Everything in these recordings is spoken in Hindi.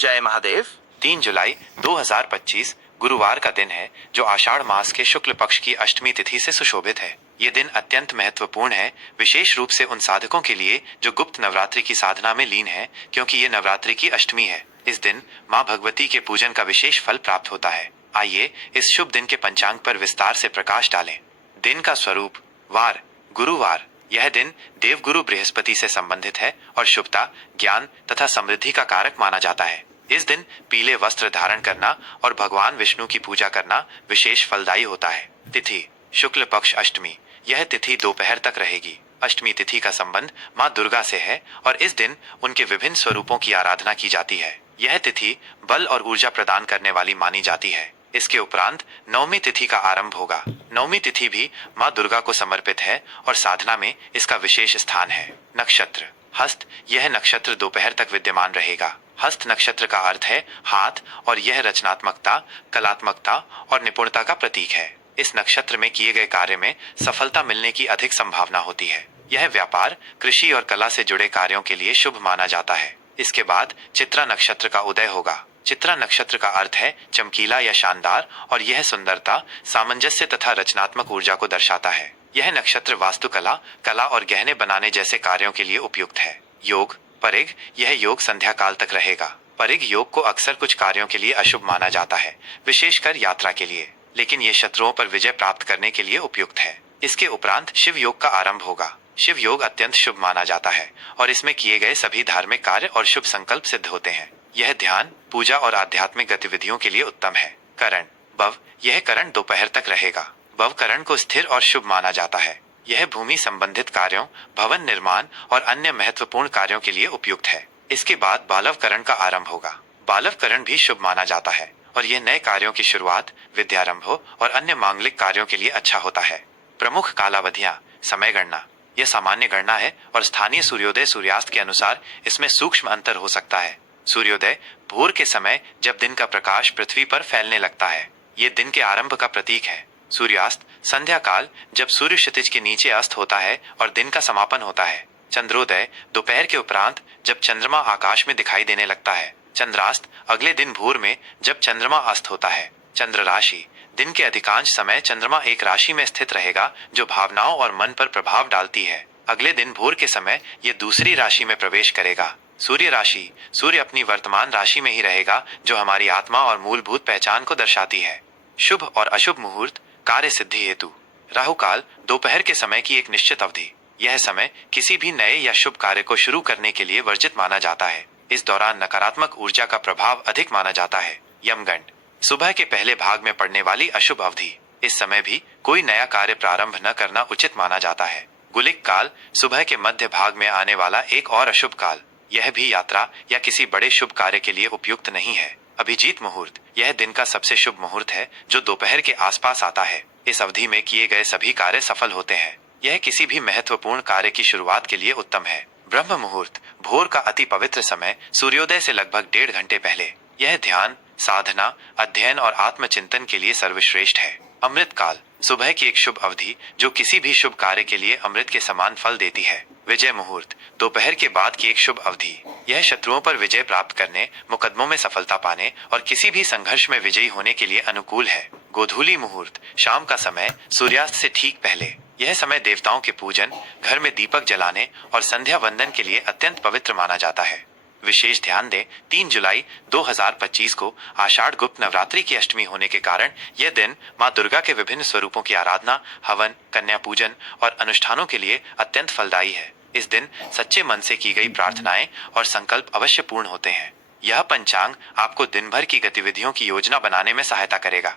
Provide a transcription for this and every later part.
जय महादेव। 3 जुलाई 2025 गुरुवार का दिन है, जो आषाढ़ मास के शुक्ल पक्ष की अष्टमी तिथि से सुशोभित है। ये दिन अत्यंत महत्वपूर्ण है, विशेष रूप से उन साधकों के लिए जो गुप्त नवरात्रि की साधना में लीन है, क्योंकि ये नवरात्रि की अष्टमी है। इस दिन माँ भगवती के पूजन का विशेष फल प्राप्त होता है। आइए इस शुभ दिन के पंचांग पर विस्तार से प्रकाश डालें। दिन का स्वरूप। वार, गुरुवार। यह दिन देवगुरु बृहस्पति से संबंधित है और शुभता, ज्ञान तथा समृद्धि का कारक माना जाता है। इस दिन पीले वस्त्र धारण करना और भगवान विष्णु की पूजा करना विशेष फलदायी होता है। तिथि शुक्ल पक्ष अष्टमी। यह तिथि दोपहर तक रहेगी। अष्टमी तिथि का संबंध माँ दुर्गा से है और इस दिन उनके विभिन्न स्वरूपों की आराधना की जाती है। यह तिथि बल और ऊर्जा प्रदान करने वाली मानी जाती है। इसके उपरांत नवमी तिथि का आरंभ होगा। नवमी तिथि भी माँ दुर्गा को समर्पित है और साधना में इसका विशेष स्थान है। नक्षत्र हस्त। यह नक्षत्र दोपहर तक विद्यमान रहेगा। हस्त नक्षत्र का अर्थ है हाथ और यह रचनात्मकता, कलात्मकता और निपुणता का प्रतीक है। इस नक्षत्र में किए गए कार्य में सफलता मिलने की अधिक संभावना होती है। यह व्यापार, कृषि और कला से जुड़े कार्यों के लिए शुभ माना जाता है। इसके बाद चित्रा नक्षत्र का उदय होगा। चित्रा नक्षत्र का अर्थ है चमकीला या शानदार और यह सुंदरता, सामंजस्य तथा रचनात्मक ऊर्जा को दर्शाता है। यह नक्षत्र वास्तुकला, कला और गहने बनाने जैसे कार्यों के लिए उपयुक्त है। योग परिग। यह योग संध्या काल तक रहेगा। परिग योग को अक्सर कुछ कार्यों के लिए अशुभ माना जाता है, विशेषकर यात्रा के लिए, लेकिन ये शत्रुओं पर विजय प्राप्त करने के लिए उपयुक्त है। इसके उपरांत शिव योग का आरंभ होगा। शिव योग अत्यंत शुभ माना जाता है और इसमें किए गए सभी धार्मिक कार्य और शुभ संकल्प सिद्ध होते हैं। यह ध्यान, पूजा और आध्यात्मिक गतिविधियों के लिए उत्तम है। करण भव। यह करण दोपहर तक रहेगा। भव करण को स्थिर और शुभ माना जाता है। यह भूमि संबंधित कार्यों, भवन निर्माण और अन्य महत्वपूर्ण कार्यों के लिए उपयुक्त है। इसके बाद बालव करण का आरंभ होगा। बालव करण भी शुभ माना जाता है और यह नए कार्यों की शुरुआत, विद्यारंभों और अन्य मांगलिक कार्यों के लिए अच्छा होता है। प्रमुख कालावधियां। समय गणना। यह सामान्य गणना है और स्थानीय सूर्योदय सूर्यास्त के अनुसार इसमें सूक्ष्म अंतर हो सकता है। सूर्योदय भोर के समय, जब दिन का प्रकाश पृथ्वी पर फैलने लगता है, ये दिन के आरंभ का प्रतीक है। सूर्यास्त संध्या काल, जब सूर्य क्षितिज के नीचे अस्त होता है और दिन का समापन होता है। चंद्रोदय दोपहर के उपरांत, जब चंद्रमा आकाश में दिखाई देने लगता है। चंद्रास्त अगले दिन भोर में, जब चंद्रमा अस्त होता है। चंद्र राशि दिन के अधिकांश समय चंद्रमा एक राशि में स्थित रहेगा, जो भावनाओं और मन पर प्रभाव डालती है। अगले दिन भोर के समय ये दूसरी राशि में प्रवेश करेगा। सूर्य राशि सूर्य अपनी वर्तमान राशि में ही रहेगा, जो हमारी आत्मा और मूलभूत पहचान को दर्शाती है। शुभ और अशुभ मुहूर्त। कार्य सिद्धि हेतु राहु काल दोपहर के समय की एक निश्चित अवधि। यह समय किसी भी नए या शुभ कार्य को शुरू करने के लिए वर्जित माना जाता है। इस दौरान नकारात्मक ऊर्जा का प्रभाव अधिक माना जाता है। यमगंड सुबह के पहले भाग में पड़ने वाली अशुभ अवधि। इस समय भी कोई नया कार्य प्रारंभ न करना उचित माना जाता है। गुलिक काल सुबह के मध्य भाग में आने वाला एक और अशुभ काल। यह भी यात्रा या किसी बड़े शुभ कार्य के लिए उपयुक्त नहीं है। अभिजीत मुहूर्त। यह दिन का सबसे शुभ मुहूर्त है, जो दोपहर के आसपास आता है। इस अवधि में किए गए सभी कार्य सफल होते हैं। यह किसी भी महत्वपूर्ण कार्य की शुरुआत के लिए उत्तम है। ब्रह्म मुहूर्त भोर का अति पवित्र समय, सूर्योदय से लगभग 1.5 घंटे पहले। यह ध्यान, साधना, अध्ययन और आत्मचिंतन के लिए सर्वश्रेष्ठ है। अमृत काल सुबह की एक शुभ अवधि, जो किसी भी शुभ कार्य के लिए अमृत के समान फल देती है। विजय मुहूर्त दोपहर के बाद की एक शुभ अवधि। यह शत्रुओं पर विजय प्राप्त करने, मुकदमों में सफलता पाने और किसी भी संघर्ष में विजयी होने के लिए अनुकूल है। गोधूली मुहूर्त शाम का समय, सूर्यास्त से ठीक पहले। यह समय देवताओं के पूजन, घर में दीपक जलाने और संध्या वंदन के लिए अत्यंत पवित्र माना जाता है। विशेष ध्यान दें, 3 जुलाई 2025 को आषाढ़ गुप्त नवरात्रि की अष्टमी होने के कारण यह दिन माँ दुर्गा के विभिन्न स्वरूपों की आराधना, हवन, कन्या पूजन और अनुष्ठानों के लिए अत्यंत फलदायी है। इस दिन सच्चे मन से की गई प्रार्थनाएं और संकल्प अवश्य पूर्ण होते हैं। यह पंचांग आपको दिन भर की गतिविधियों की योजना बनाने में सहायता करेगा।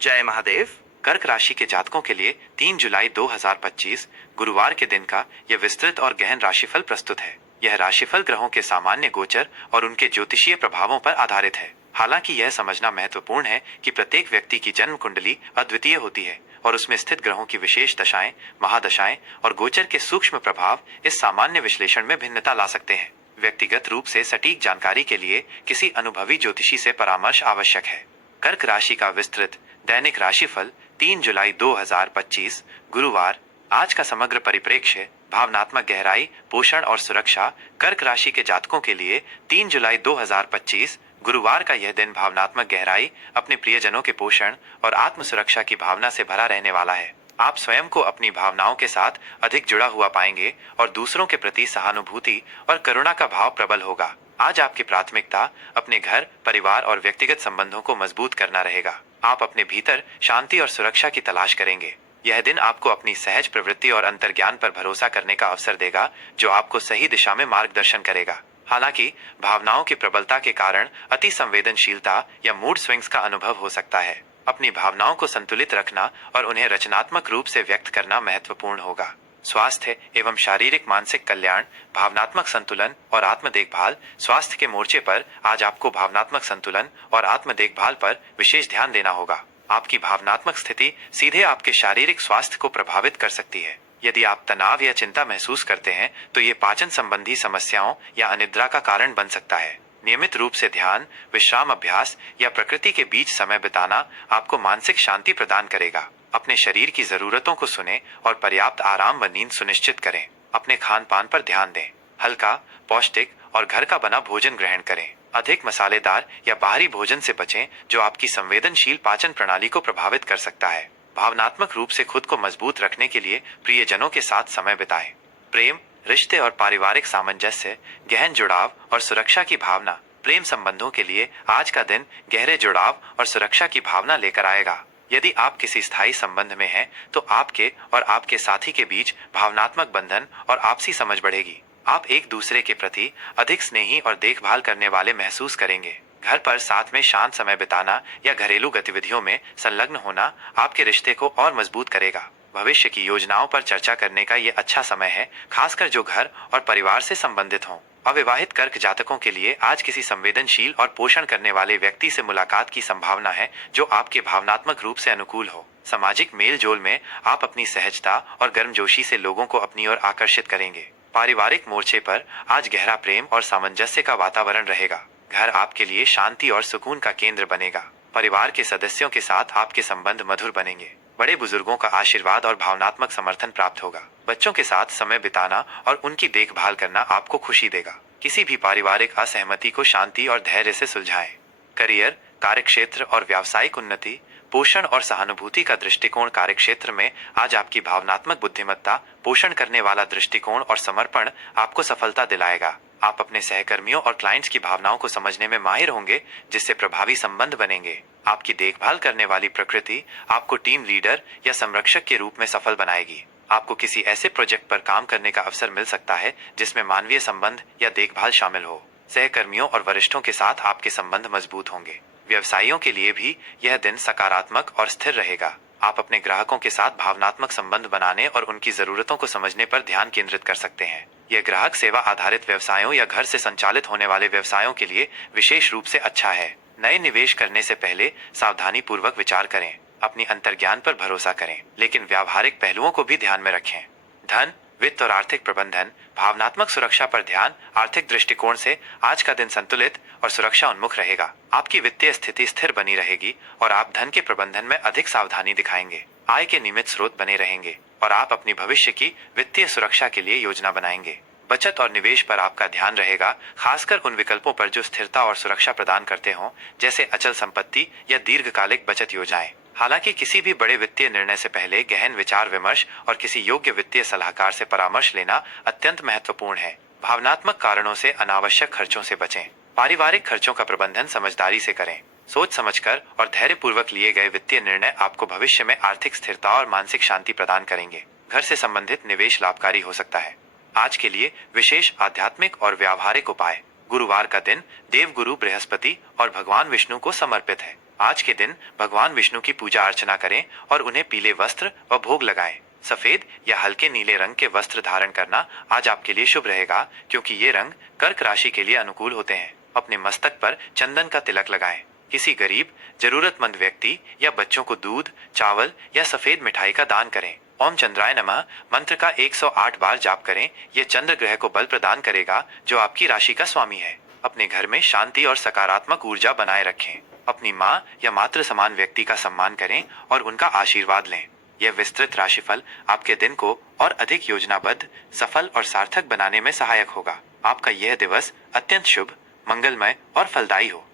जय महादेव। कर्क राशि के जातकों के लिए 3 जुलाई 2025 गुरुवार के दिन का यह विस्तृत और गहन राशिफल प्रस्तुत है। यह राशिफल ग्रहों के सामान्य गोचर और उनके ज्योतिषीय प्रभावों पर आधारित है। हालांकि यह समझना महत्वपूर्ण है कि प्रत्येक व्यक्ति की जन्म कुंडली अद्वितीय होती है और उसमें स्थित ग्रहों की विशेष दशाएं, महादशाएं और गोचर के सूक्ष्म प्रभाव इस सामान्य विश्लेषण में भिन्नता ला सकते हैं। व्यक्तिगत रूप से सटीक जानकारी के लिए किसी अनुभवी ज्योतिषी से परामर्श आवश्यक है। कर्क राशि का विस्तृत दैनिक राशिफल 3 जुलाई 2025 गुरुवार आज का समग्र परिप्रेक्ष्य, भावनात्मक गहराई, पोषण और सुरक्षा। कर्क राशि के जातकों के लिए 3 जुलाई 2025 गुरुवार का यह दिन भावनात्मक गहराई, अपने प्रियजनों के पोषण और आत्म सुरक्षा की भावना से भरा रहने वाला है। आप स्वयं को अपनी भावनाओं के साथ अधिक जुड़ा हुआ पाएंगे और दूसरों के प्रति सहानुभूति और करुणा का भाव प्रबल होगा। आज आपकी प्राथमिकता अपने घर, परिवार और व्यक्तिगत संबंधों को मजबूत करना रहेगा। आप अपने भीतर शांति और सुरक्षा की तलाश करेंगे। यह दिन आपको अपनी सहज प्रवृत्ति और अंतर्ज्ञान पर भरोसा करने का अवसर देगा, जो आपको सही दिशा में मार्गदर्शन करेगा। हालांकि भावनाओं की प्रबलता के कारण अति संवेदनशीलता या मूड स्विंग्स का अनुभव हो सकता है। अपनी भावनाओं को संतुलित रखना और उन्हें रचनात्मक रूप से व्यक्त करना महत्वपूर्ण होगा। स्वास्थ्य एवं शारीरिक मानसिक कल्याण, भावनात्मक संतुलन और आत्म देखभाल। स्वास्थ्य के मोर्चे पर आज आपको भावनात्मक संतुलन और आत्म देखभाल पर विशेष ध्यान देना होगा। आपकी भावनात्मक स्थिति सीधे आपके शारीरिक स्वास्थ्य को प्रभावित कर सकती है। यदि आप तनाव या चिंता महसूस करते हैं तो ये पाचन संबंधी समस्याओं या अनिद्रा का कारण बन सकता है। नियमित रूप से ध्यान, विश्राम अभ्यास या प्रकृति के बीच समय बिताना आपको मानसिक शांति प्रदान करेगा। अपने शरीर की जरूरतों को सुने और पर्याप्त आराम व नींद सुनिश्चित करें। अपने खान पान पर ध्यान दें। हल्का, पौष्टिक और घर का बना भोजन ग्रहण करें। अधिक मसालेदार या बाहरी भोजन से बचें, जो आपकी संवेदनशील पाचन प्रणाली को प्रभावित कर सकता है। भावनात्मक रूप से खुद को मजबूत रखने के लिए प्रियजनों के साथ समय बिताएं। प्रेम, रिश्ते और पारिवारिक सामंजस्य, गहन जुड़ाव और सुरक्षा की भावना। प्रेम संबंधों के लिए आज का दिन गहरे जुड़ाव और सुरक्षा की भावना लेकर आएगा। यदि आप किसी स्थायी संबंध में हैं, तो आपके और आपके साथी के बीच भावनात्मक बंधन और आपसी समझ बढ़ेगी। आप एक दूसरे के प्रति अधिक स्नेही और देखभाल करने वाले महसूस करेंगे। घर पर साथ में शांत समय बिताना या घरेलू गतिविधियों में संलग्न होना आपके रिश्ते को और मजबूत करेगा। भविष्य की योजनाओं पर चर्चा करने का ये अच्छा समय है, खासकर जो घर और परिवार से संबंधित हों। अविवाहित कर्क जातकों के लिए आज किसी संवेदनशील और पोषण करने वाले व्यक्ति से मुलाकात की संभावना है, जो आपके भावनात्मक रूप से अनुकूल हो। सामाजिक मेल जोल में आप अपनी सहजता और गर्मजोशी से लोगों को अपनी ओर आकर्षित करेंगे। पारिवारिक मोर्चे पर आज गहरा प्रेम और सामंजस्य का वातावरण रहेगा। घर आपके लिए शांति और सुकून का केंद्र बनेगा। परिवार के सदस्यों के साथ आपके संबंध मधुर बनेंगे। बड़े बुजुर्गों का आशीर्वाद और भावनात्मक समर्थन प्राप्त होगा। बच्चों के साथ समय बिताना और उनकी देखभाल करना आपको खुशी देगा। किसी भी पारिवारिक असहमति को शांति और धैर्य से सुलझाएं। करियर, कार्यक्षेत्र और व्यावसायिक उन्नति, पोषण और सहानुभूति का दृष्टिकोण। कार्यक्षेत्र में आज आपकी भावनात्मक बुद्धिमत्ता, पोषण करने वाला दृष्टिकोण और समर्पण आपको सफलता दिलाएगा। आप अपने सहकर्मियों और क्लाइंट्स की भावनाओं को समझने में माहिर होंगे, जिससे प्रभावी संबंध बनेंगे। आपकी देखभाल करने वाली प्रकृति आपको टीम लीडर या संरक्षक के रूप में सफल बनाएगी। आपको किसी ऐसे प्रोजेक्ट पर काम करने का अवसर मिल सकता है जिसमें मानवीय संबंध या देखभाल शामिल हो। सहकर्मियों और वरिष्ठों के साथ आपके संबंध मजबूत होंगे। व्यवसायियों के लिए भी यह दिन सकारात्मक और स्थिर रहेगा। आप अपने ग्राहकों के साथ भावनात्मक संबंध बनाने और उनकी जरूरतों को समझने पर ध्यान केंद्रित कर सकते हैं। यह ग्राहक सेवा आधारित व्यवसायों या घर से संचालित होने वाले व्यवसायों के लिए विशेष रूप से अच्छा है। नए निवेश करने से पहले सावधानी पूर्वक विचार करें। अपनी अंतर्ज्ञान पर भरोसा करें, लेकिन व्यावहारिक पहलुओं को भी ध्यान में रखें। धन, वित्त और आर्थिक प्रबंधन, भावनात्मक सुरक्षा पर ध्यान। आर्थिक दृष्टिकोण से आज का दिन संतुलित और सुरक्षा उन्मुख रहेगा। आपकी वित्तीय स्थिति स्थिर बनी रहेगी और आप धन के प्रबंधन में अधिक सावधानी दिखाएंगे। आय के नियमित स्रोत बने रहेंगे और आप अपनी भविष्य की वित्तीय सुरक्षा के लिए योजना बनाएंगे। बचत और निवेश पर आपका ध्यान रहेगा, खासकर उन विकल्पों पर जो स्थिरता और सुरक्षा प्रदान करते हों, जैसे अचल संपत्ति या दीर्घकालिक बचत योजनाएं। हालांकि किसी भी बड़े वित्तीय निर्णय से पहले गहन विचार विमर्श और किसी योग्य वित्तीय सलाहकार से परामर्श लेना अत्यंत महत्वपूर्ण है। भावनात्मक कारणों से अनावश्यक खर्चों से बचें। पारिवारिक खर्चों का प्रबंधन समझदारी से करें। सोच समझकर और धैर्यपूर्वक लिए गए वित्तीय निर्णय आपको भविष्य में आर्थिक स्थिरता और मानसिक शांति प्रदान करेंगे। घर से संबंधित निवेश लाभकारी हो सकता है। आज के लिए विशेष आध्यात्मिक और व्यावहारिक उपाय। गुरुवार का दिन देवगुरु बृहस्पति और भगवान विष्णु को समर्पित है। आज के दिन भगवान विष्णु की पूजा अर्चना करें और उन्हें पीले वस्त्र व भोग लगाएं। सफेद या हल्के नीले रंग के वस्त्र धारण करना आज आपके लिए शुभ रहेगा, क्योंकि ये रंग कर्क राशि के लिए अनुकूल होते हैं। अपने मस्तक पर चंदन का तिलक लगाएं। किसी गरीब, जरूरतमंद व्यक्ति या बच्चों को दूध, चावल या सफेद मिठाई का दान करें। ओम चंद्राय नमः मंत्र का 108 बार जाप करें। यह चंद्र ग्रह को बल प्रदान करेगा, जो आपकी राशि का स्वामी है। अपने घर में शांति और सकारात्मक ऊर्जा बनाए रखें। अपनी माँ या मातृ समान व्यक्ति का सम्मान करें और उनका आशीर्वाद लें। यह विस्तृत राशिफल आपके दिन को और अधिक योजनाबद्ध, सफल और सार्थक बनाने में सहायक होगा। आपका यह दिवस अत्यंत शुभ, मंगलमय और फलदायी हो।